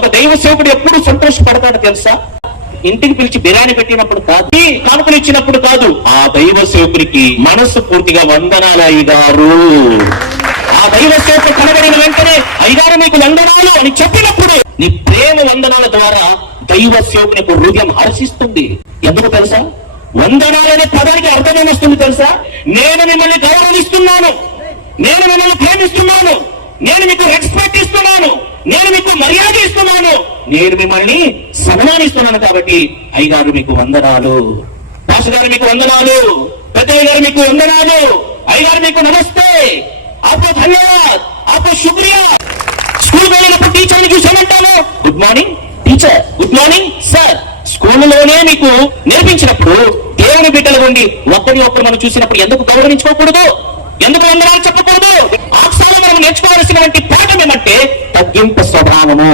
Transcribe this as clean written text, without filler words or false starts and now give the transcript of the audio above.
ఒక దైవ సేవకుడు ఎప్పుడు సంతోషపడతాడు తెలుసా? ఇంటికి పిలిచి బిర్యానీ పెట్టినప్పుడు కాదు, కానుకలు ఇచ్చినప్పుడు కాదు. ఆ దైవ సేవకుడికి మనస్సు పూర్తిగా వందనాలు అయ్యగారు. ఆ దైవ సేవకుడు కనబడిన వెంటనే అయ్యగారు మీకు వందనాలు అని చెప్పినప్పుడు నీ ప్రేమ వందనాల ద్వారా దైవ సేవకుని హృదయం హర్షిస్తుంది. ఎందుకు తెలుసా? వందనాలు అనే పదానికి అర్థం ఏమొస్తుంది తెలుసా? నేను మిమ్మల్ని గౌరవిస్తున్నాను, నేను మిమ్మల్ని ప్రేమిస్తున్నాను, నేను మీకు రెస్పెక్ట్ ఇస్తున్నాను, నేను మీకు మర్యాద ఇస్తున్నాను, నేను మిమ్మల్ని సన్మానిస్తున్నాను. కాబట్టి అయ్యగారు మీకు వందనాలు, పాస్టర్ గారు మీకు వందనాలు, పెద్దయ్య గారు మీకు వందనాలు, అయ్యగారు మీకు నమస్తే, ఆపో ధన్యవాద్, ఆపో శుక్రియా. స్కూల్ వెళ్ళినప్పుడు టీచర్ని చూసామంటాను, good morning teacher, good morning sir. స్కూల్లోనే మీకు నేర్పించినప్పుడు దేవుని బిడ్డలు ఉండి ఒక్కరి ఒక్కరు మనం చూసినప్పుడు ఎందుకు గౌరవించుకోకూడదు? ఎందుకు వందనాలు చెప్పకూడదు? ఆక్సాలు మనం నేర్చుకోవాల్సినటువంటి పాఠం ఏమంటే తగ్గింపు స్వభావము.